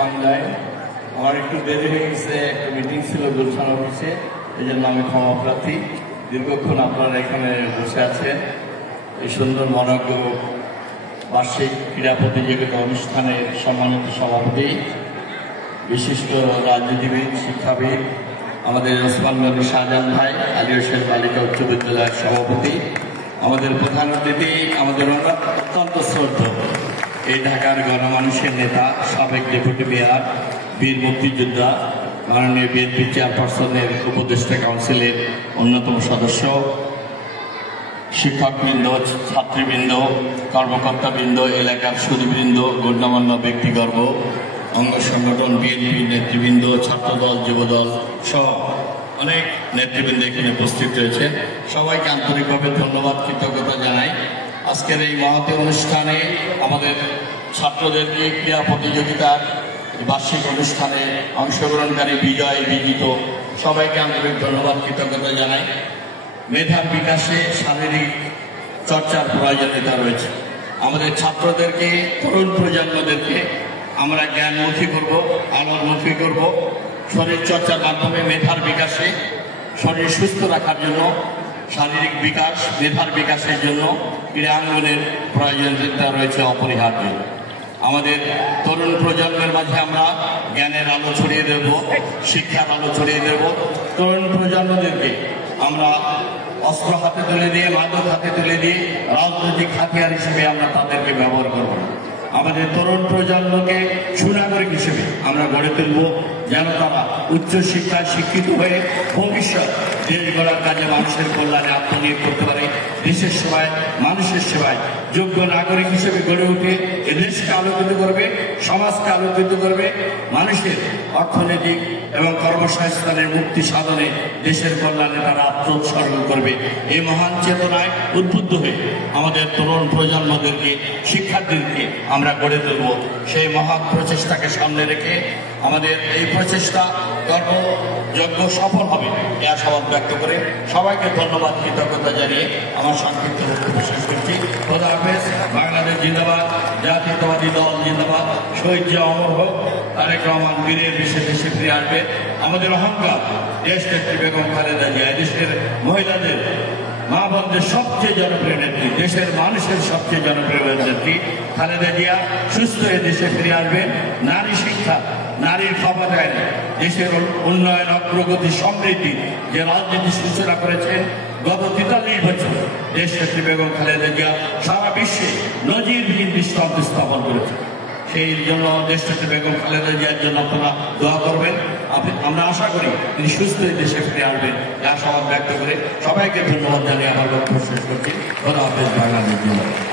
বাংলায় আমার একটু দেরি হয়ে গেছে, একটা মিটিং ছিল গুলশান অফিসে, এই জন্য আমি ক্ষমা প্রার্থী। দীর্ঘক্ষণ আপনারা এখানে বসে আছেন। এই সুন্দর মনোজ্ঞ বার্ষিক ক্রীড়া প্রতিযোগিতা অনুষ্ঠানের সম্মানিত সভাপতি, বিশিষ্ট রাজনীতিবিদ, শিক্ষাবিদ আমাদের ওসমান গনি শাহজাহান ভাই, আলী হোসেন বালিকা উচ্চ বিদ্যালয়ের সভাপতি, আমাদের প্রধান অতিথি, আমাদের অত্যন্ত শ্রদ্ধেয় এই ঢাকার গণমানুষের নেতা, সাবেক ডেপুটি মেয়র, বীর মুক্তিযোদ্ধা, মাননীয় বিএনপি চেয়ারপারসনের উপদেষ্টা কাউন্সিলের অন্যতম সদস্য, শিক্ষকবৃন্দ, ছাত্রীবৃন্দ, কর্মকর্তাবৃন্দ, এলাকার সুধীবৃন্দ, গণ্যমান্য ব্যক্তিগর্ব, অঙ্গ সংগঠন, বিএনপি নেতৃবৃন্দ, ছাত্রদল, যুবদল সহ অনেক নেতৃবৃন্দ এখানে উপস্থিত রয়েছেন। সবাইকে আন্তরিকভাবে ধন্যবাদ, কৃতজ্ঞতা জানাই। আজকের এই মহতী অনুষ্ঠানে আমাদের ছাত্রদেরকে ক্রীড়া প্রতিযোগিতার বার্ষিক অনুষ্ঠানে অংশগ্রহণকারী, বিজয় বিজিত সবাইকে আন্তরিক ধন্যবাদ, কৃতজ্ঞতা জানাই। মেধার বিকাশে শারীরিক চর্চার প্রয়োজনীয়তা রয়েছে। আমাদের ছাত্রদেরকে, তরুণ প্রজন্মদেরকে আমরা জ্ঞানমুখী করব, আলোরমুখী করব। শরীর চর্চার মাধ্যমে মেধার বিকাশে, শরীর সুস্থ রাখার জন্য, শারীরিক বিকাশ, মেধার বিকাশের জন্য ক্রীড়াঙ্গনের প্রয়োজনীয়তা রয়েছে অপরিহার্য। আমাদের তরুণ প্রজন্মের মাঝে আমরা জ্ঞানের আলো ছড়িয়ে দেব, শিক্ষার আলো ছড়িয়ে দেব। তরুণ প্রজন্মদেরকে আমরা অস্ত্র হাতে তুলে দিয়ে, মাদক হাতে তুলে দিয়ে রাজনৈতিক হাতিয়ার হিসেবে আমরা তাদেরকে ব্যবহার করব না। আমাদের তরুণ প্রজন্মকে সুনাগরিক হিসেবে আমরা গড়ে তুলব, যেন তারা উচ্চশিক্ষায় শিক্ষিত হয়ে ভবিষ্যৎ দেশ গড়ার কাজে মানুষের কল্যাণে আত্মনিয়োগ করতে পারে, দেশের সেবায়, মানুষের সেবায় যোগ্য নাগরিক হিসেবে গড়ে উঠে এ দেশকে আলোকিত করবে, সমাজকে আলোকিত করবে, মানুষের অর্থনৈতিক এবং কর্মসংস্থানের মুক্তি সাধনে দেশের কল্যাণে তারা আত্মোৎসর্গ করবে। এই মহান চেতনায় উদ্বুদ্ধ হয়ে আমাদের তরুণ প্রজন্মদেরকে, শিক্ষার্থীদেরকে আমরা গড়ে তুলব। সেই মহান প্রচেষ্টাকে সামনে রেখে আমাদের এই প্রচেষ্টা কর্মযজ্ঞ সফল হবে এই আশাবাদ ব্যক্ত করে সবাইকে ধন্যবাদ, কৃতজ্ঞতা জানিয়ে আমার সংক্ষিপ্ত বক্তব্য শেষ করছি। খোদা হাফেজ। বাংলাদেশ জিন্দাবাদ, জাতীয়তাবাদী দল জিন্দাবাদ, শহীদ জিয়া অমর হোক, তারেক রহমান বীরের দেশে দেশে ফিরে আসবে। আমাদের অহংকার দেশ নেত্রী বেগম খালেদা জিয়া, দেশের মহিলাদের, মা বোনদের সবচেয়ে জনপ্রিয় নেত্রী, দেশের মানুষের সবচেয়ে জনপ্রিয় নেত্রী খালেদা জিয়া সুস্থ হয়ে দেশে ফিরে আসবেন। নারী শিক্ষা, নারীর ক্ষমতায়ন, দেশের উন্নয়ন, অগ্রগতি, সমৃদ্ধি যে রাজনীতি সূচনা করেছেন গত 43 বছর দেশ নেত্রী বেগম খালেদা জিয়া সারা বিশ্বে নজিরবিহীন দৃষ্টান্ত স্থাপন করেছেন। সেই জন্য দেশ নেত্রী বেগম খালেদা জিয়ার জন্য আপনারা দোয়া করবেন। আমরা আশা করি তিনি সুস্থ হয়ে দেশে ফিরে আসবেন, এই আশাবাদ ব্যক্ত করে সবাইকে ধন্যবাদ জানিয়ে আমার বক্তব্য শেষ করছি। খোদা হাফেজ। বাংলাদেশ।